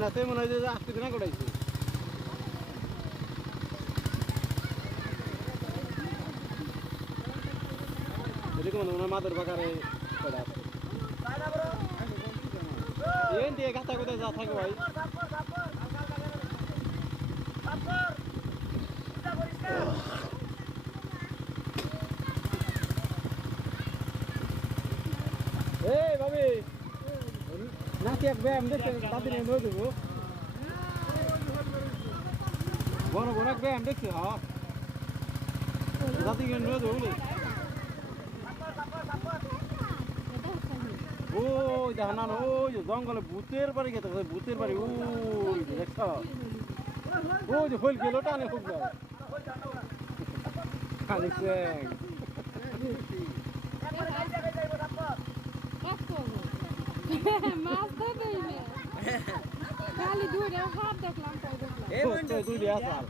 না তুই মনে হয় যে আজকে দিনা কটাইছি এদিকে মনে হয় মাদুর বাগারে কটা ఏం দিয়ে গাতা কোথায় যা থাকো ভাই এই ভাবি নাকি এক ব্যায়াম দেখতে দাদি নিয়ে নয় দেবো বড় বড় এক ব্যায়াম দেখছি হ্যাঁ দাদি নিয়ে নয় দেবো ওই দেখো না ওই জঙ্গলে ভূতের বাড়ি গেছে ভূতের বাড়ি ওই দেখছ ওই যে হইল গেল টানে খুব খালি মাছ ধরতে খালি দুইটা হাত দেখলাম দুইটা আসাল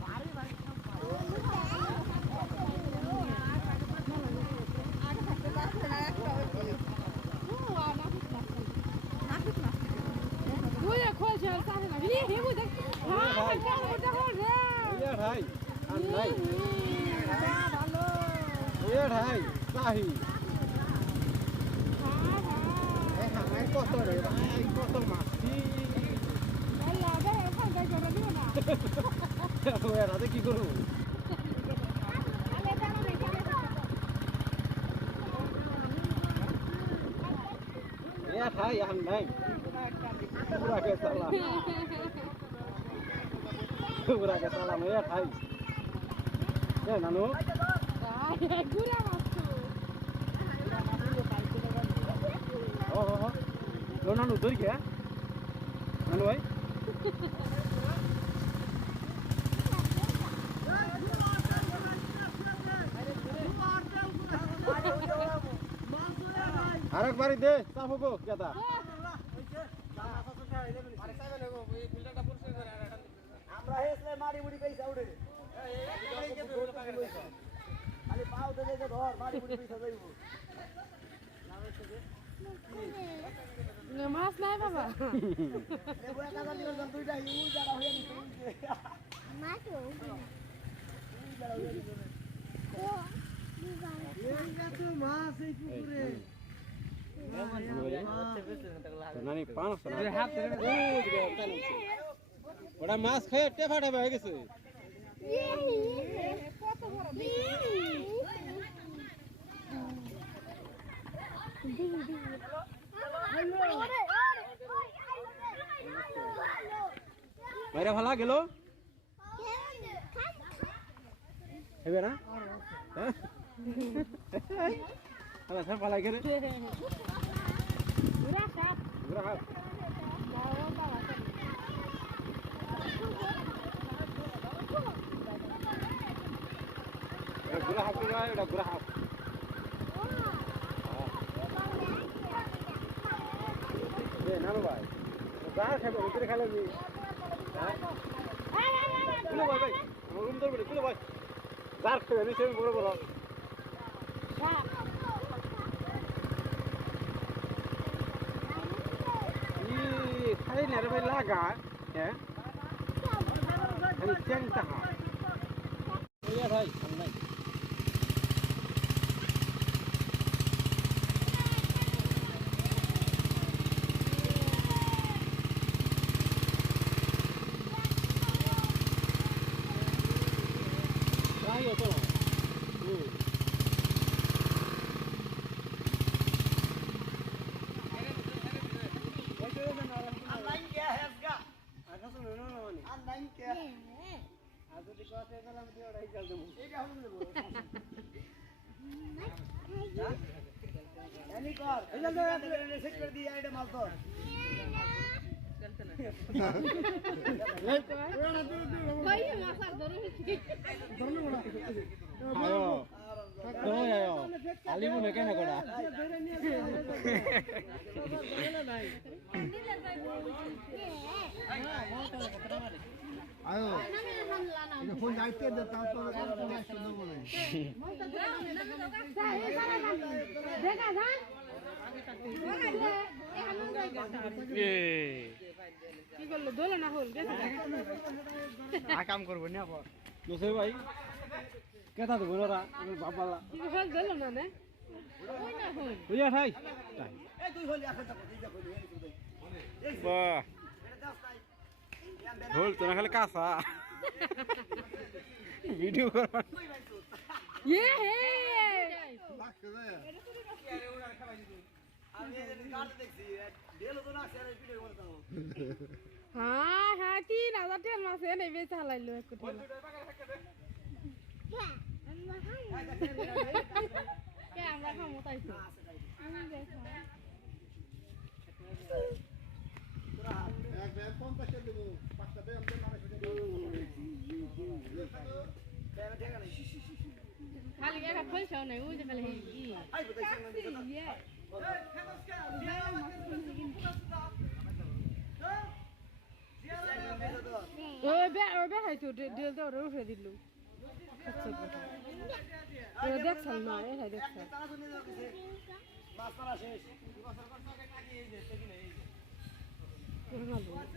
কত রে ভাই কত মাছি রাতে কি করবো ঠাই এখন নাই পুরাকে সালাম পুরাকে সালাম ঠাই নানু নানু ধরি কে নানু ভাই আরেক বাড়ি দে চাপো কেদা আমরা হেসলে মারি মুড়ি পয়সা উড়ে খালি পাও দে ধর মারি মুড়ি পয়সা যাইবো মাছ নাই বাবা এবো একা দিন দুইটা ইউ যারা হয়ে নিছে মাছ ও যারা হয়ে নিছে তো মাছ এই পুকুরে নানি পাঁচ ওটা মাছ খেয়ে টেফা টেফা হয়ে গেছে মাইরা ভালা গেল হবে না হ্যাঁ স্যার ভালাই করে Udah, Kak. Berapa? Bawa bawa. Gurah apa nih? Udah gurah apa? Nama baik. Zahar siapa? Mungkin kalau ni. Kulo baik. Mungkin tu boleh. Kulo baik. Zahar siapa? Ni siapa boro boro. Ini nerve laga, ya? Ini cengkah. Iya, hai, online. Ayo, tolong. Alimu nak kena kau dah. Ayo. Ini phone jaitnya dah tahu tu orang tu dah sudah boleh. Dekah kan? করলো দোলে না হল গেছে কাম করবো না পর Jose ভাই কেতা দেবো ওরা বাবালা কি হল দোলে না না ওই না হল বুঝা ঠাই বাহ হল তো না খালি কাঁচা ভিডিও করবার ইয়ে হে হ্যাঁ হ্যাঁ 3000 টাকার মাছ এনে বেচা হালাইলো এক কোটি কে আমরা খামো তাই তো খালি একটা পয়সাও নাই ওই যে খালি ইয়ে ওই বে হয়তো ডেল তো ওরা উঠে দিল দেখছাল না এটাই দেখছাল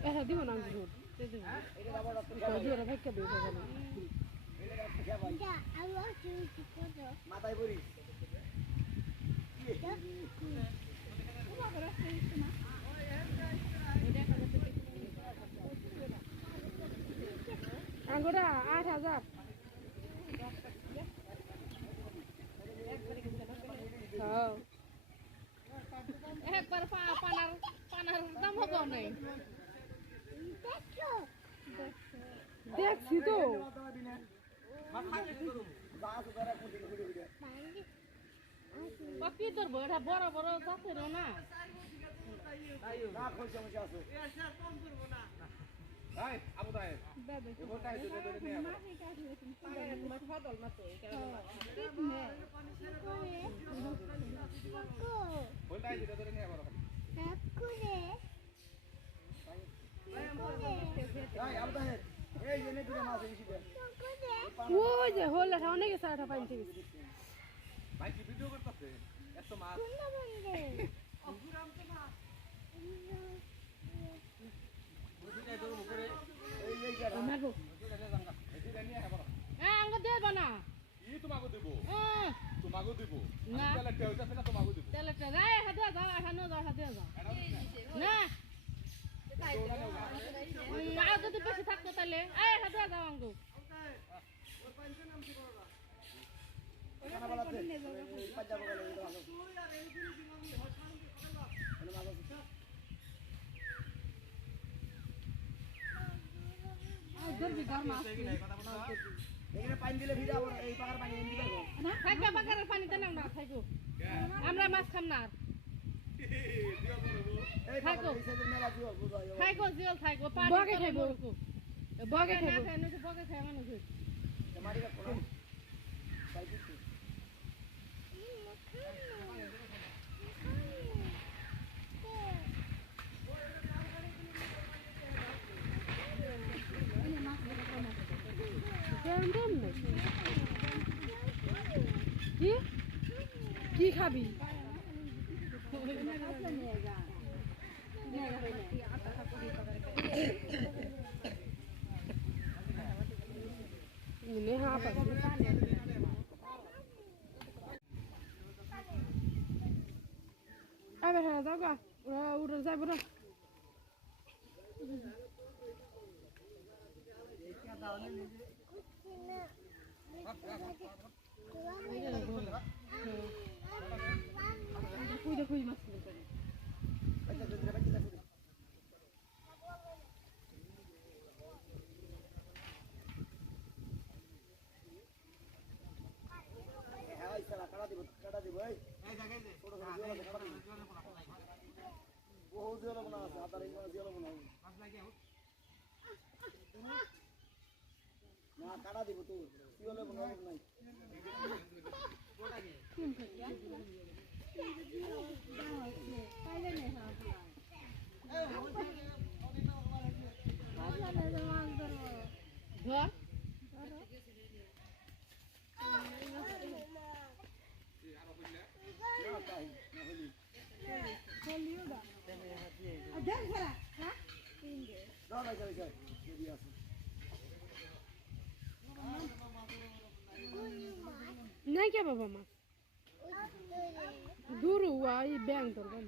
এটা দিব না আমি ভোট দিয়ে ভেক্কা দিয়ে গেল মাথায় পড়ি আঙ্গুরা 8000 হ্যাঁ একবার পানার দাম হবে নাই দেখছি তো বাকি তোর বড় বড় বড় চাষের না ওই যে হল অনেক সারা পাইতে গেছে ভাই কি ভিডিও করতেছে এত মাছ আঙ্গ দিয়ে বানা ই তোমাকে দেব হ্যাঁ তোমাকে দেব না তাহলে কেউ যাবে না তোমাকে দেব তাহলে রাই হাতে দাও আঠানো দাও হাতে দাও না আর যদি বেশি থাকতো তাহলে এই হাতে দাও আঙ্গ পানি দিলে ভিজা এই পাকার পানি এনে দিবে থাকবে পাকারের পানিতে নাও না থাকো আমরা মাছ খাম না এই পাকার এই সাইজের মেলা দিও বুঝাই থাকো জিওল থাকো পানি বগে খাইবো বগে খাইবো না খাই বগে খাই মানুষ মারি কা কোন তাই কিছু কি কি খাবি নেহা আবার হ্যাঁ যাও গা ওরা যাবো না দেখো মাছ কাটা দিব এই ছোট ছোট বহু জিওল বনা আছে আদার জিওল বনা না কাটা দিব তো জিওল বনা নাই পাইলে নেই ঘর নাই কে বাবা মাছ দূর এই ব্যাং ধরবেন